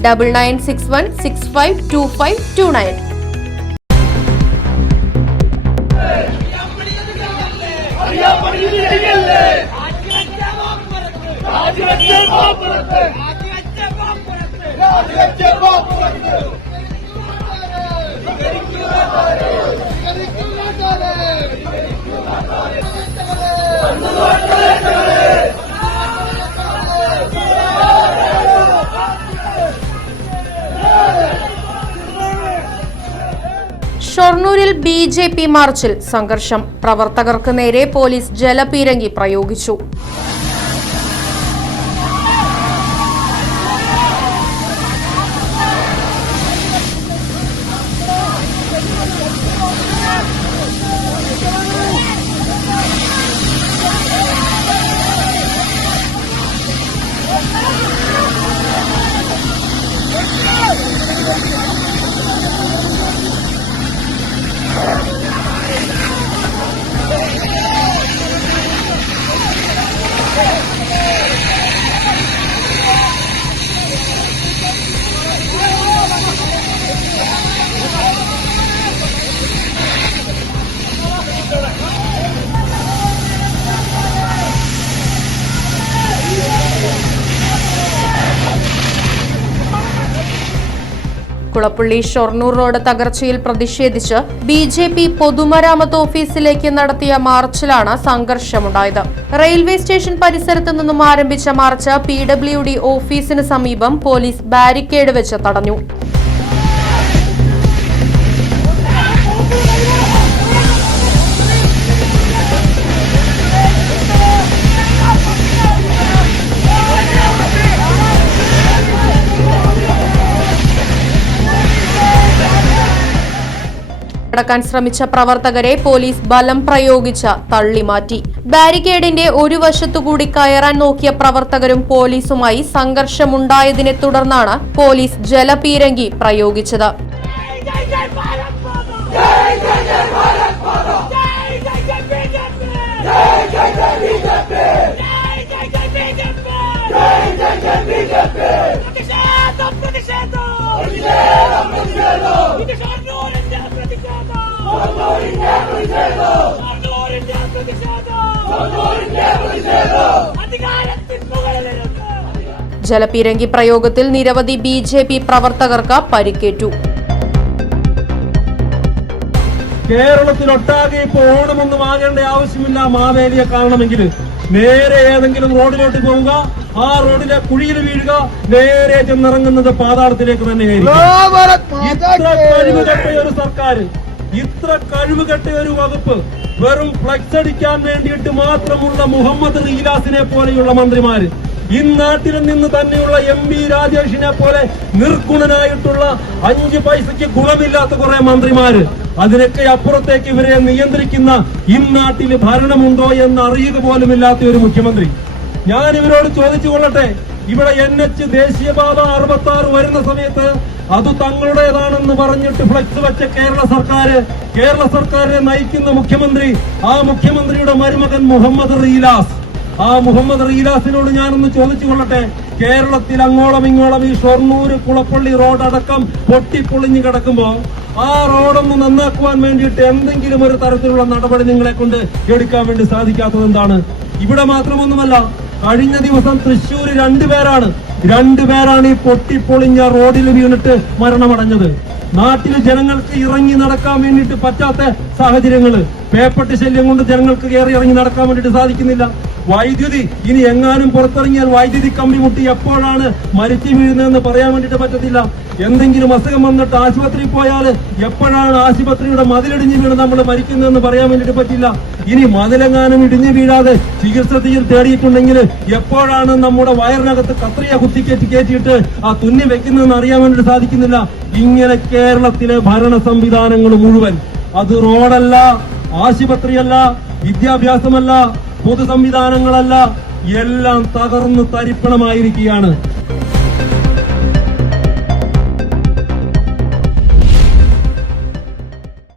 double nine six one six five two five two nine ഷൊർണൂരിൽ B J P മാർച്ചിൽ സംഘർഷം. പ്രവർത്തകർക്ക് നേരെ police ജലപീരങ്കി പ്രയോഗിച്ചു. കുളപ്പള്ളി ഷൊർണൂർ റോഡ് തകർച്ചയിൽ പ്രതിഷേധിച്ച് ബി ജെ പി പൊതുമരാമത്ത് ഓഫീസിലേക്ക് നടത്തിയ മാർച്ചിലാണ് സംഘർഷമുണ്ടായത്. റെയിൽവേ സ്റ്റേഷൻ പരിസരത്തു നിന്നും ആരംഭിച്ച മാർച്ച് പി ഡബ്ല്യു ഡി ഓഫീസിന് സമീപം പോലീസ് ബാരിക്കേഡ് വെച്ച് തടഞ്ഞു. കടക്കാൻ ശ്രമിച്ച പ്രവർത്തകരെ പോലീസ് ബലം പ്രയോഗിച്ച് തള്ളിമാറ്റി. ബാരിക്കേഡിന്റെ ഒരു വശത്തുകൂടി കയറാൻ നോക്കിയ പ്രവർത്തകരും പോലീസുമായി സംഘർഷമുണ്ടായതിനെ തുടർന്നാണ് പോലീസ് ജലപീരങ്കി പ്രയോഗിച്ചത്. ജലപീരങ്കി പ്രയോഗത്തിൽ നിരവധി ബി ജെ പി പ്രവർത്തകർക്ക് പരിക്കേറ്റു. കേരളത്തിലൊട്ടാകെ ഇപ്പോൾ ഓണമൊന്നും വാങ്ങേണ്ട ആവശ്യമില്ല മാവേലിയെ കാണണമെങ്കിൽ. നേരെ ഏതെങ്കിലും റോഡിലോട്ട് പോവുക ആ റോഡിലെ കുഴിയിൽ വീഴുക നേരെ ചെന്നിറങ്ങുന്നത് പാതാളത്തിലേക്ക് തന്നെയായിരിക്കും. ഒരു സർക്കാർ ഇത്ര കഴിവ് കെട്ടിയ ഒരു വകുപ്പ് വെറും ഫ്ലക്സ് അടിക്കാൻ വേണ്ടിയിട്ട് മാത്രമുള്ള മുഹമ്മദ് റീലാസിനെ പോലെയുള്ള മന്ത്രിമാര് ഇന്നാട്ടിൽ നാട്ടിൽ നിന്ന് തന്നെയുള്ള എം വി രാജേഷിനെ പോലെ നിർഗുണനായിട്ടുള്ള അഞ്ച് പൈസയ്ക്ക് ഗുണമില്ലാത്ത കുറെ മന്ത്രിമാര് അതിനൊക്കെ അപ്പുറത്തേക്ക് ഇവരെ നിയന്ത്രിക്കുന്ന ഇന്നാട്ടിൽ നാട്ടിൽ ഭരണമുണ്ടോ എന്ന് അറിയുക പോലും ഇല്ലാത്ത ഒരു മുഖ്യമന്ത്രി. ഞാൻ ഇവരോട് ചോദിച്ചു കൊള്ളട്ടെ ഇവിടെ എൻ എച്ച് ദേശീയപാത അറുപത്തി ആറ് വരുന്ന സമയത്ത് അത് തങ്ങളുടേതാണെന്ന് പറഞ്ഞിട്ട് ഫ്ലക്സ് വെച്ച കേരള സർക്കാർ കേരള സർക്കാരിനെ നയിക്കുന്ന മുഖ്യമന്ത്രി ആ മുഖ്യമന്ത്രിയുടെ മരുമകൻ മുഹമ്മദ് റീലാസ്. ആ മുഹമ്മദ് റീലാസിനോട് ഞാനൊന്ന് ചോദിച്ചു കൊള്ളട്ടെ കേരളത്തിൽ അങ്ങോളം ഇങ്ങോളം ഈ ഷൊർണൂര് കുളപ്പള്ളി റോഡ് അടക്കം പൊട്ടിപ്പൊളിഞ്ഞു കിടക്കുമ്പോ ആ റോഡൊന്ന് നന്നാക്കുവാൻ വേണ്ടിയിട്ട് എന്തെങ്കിലും ഒരു തരത്തിലുള്ള നടപടി നിങ്ങളെ കൊണ്ട് എടുക്കാൻ വേണ്ടി സാധിക്കാത്തത് എന്താണ്? ഇവിടെ മാത്രമൊന്നുമല്ല കഴിഞ്ഞ ദിവസം തൃശ്ശൂർ രണ്ടുപേരാണ് രണ്ടുപേരാണ് ഈ പൊട്ടിപ്പൊളിഞ്ഞ റോഡിൽ വീണിട്ട് മരണമടഞ്ഞത്. നാട്ടിൽ ജനങ്ങൾക്ക് ഇറങ്ങി നടക്കാൻ വേണ്ടിയിട്ട് പറ്റാത്ത സാഹചര്യങ്ങൾ പേപ്പട്ടി ശല്യം കൊണ്ട് ജനങ്ങൾക്ക് കയറി ഇറങ്ങി നടക്കാൻ വേണ്ടിയിട്ട് സാധിക്കുന്നില്ല. വൈദ്യുതി ഇനി എങ്ങാനും പുറത്തിറങ്ങിയാൽ വൈദ്യുതി കമ്പി മുട്ടി എപ്പോഴാണ് മരിച്ചു വീഴുന്നതെന്ന് പറയാൻ വേണ്ടിയിട്ട് പറ്റത്തില്ല. എന്തെങ്കിലും അസുഖം വന്നിട്ട് ആശുപത്രിയിൽ പോയാൽ എപ്പോഴാണ് ആശുപത്രിയുടെ മതിലിടിഞ്ഞ് വീണ് നമ്മൾ മരിക്കുന്നതെന്ന് പറയാൻ വേണ്ടിയിട്ട് പറ്റില്ല. ഇനി മതിലെങ്ങാനും ഇടിഞ്ഞു വീഴാതെ ചികിത്സ തീയിൽ തേടിയിട്ടുണ്ടെങ്കിൽ എപ്പോഴാണ് നമ്മുടെ വയറിനകത്ത് കത്രിയ കുത്തിക്കേറ്റി കയറ്റിയിട്ട് ആ തുന്നി വെക്കുന്നതെന്ന് അറിയാൻ വേണ്ടിയിട്ട് സാധിക്കുന്നില്ല. ഇങ്ങനെ കേരളത്തിലെ ഭരണ സംവിധാനങ്ങൾ മുഴുവൻ. അത് റോഡല്ല ആശുപത്രിയല്ല വിദ്യാഭ്യാസമല്ല പൊതു സംവിധാനങ്ങളല്ല എല്ലാം തകർന്നു തരിപ്പണമായിരിക്കുകയാണ്.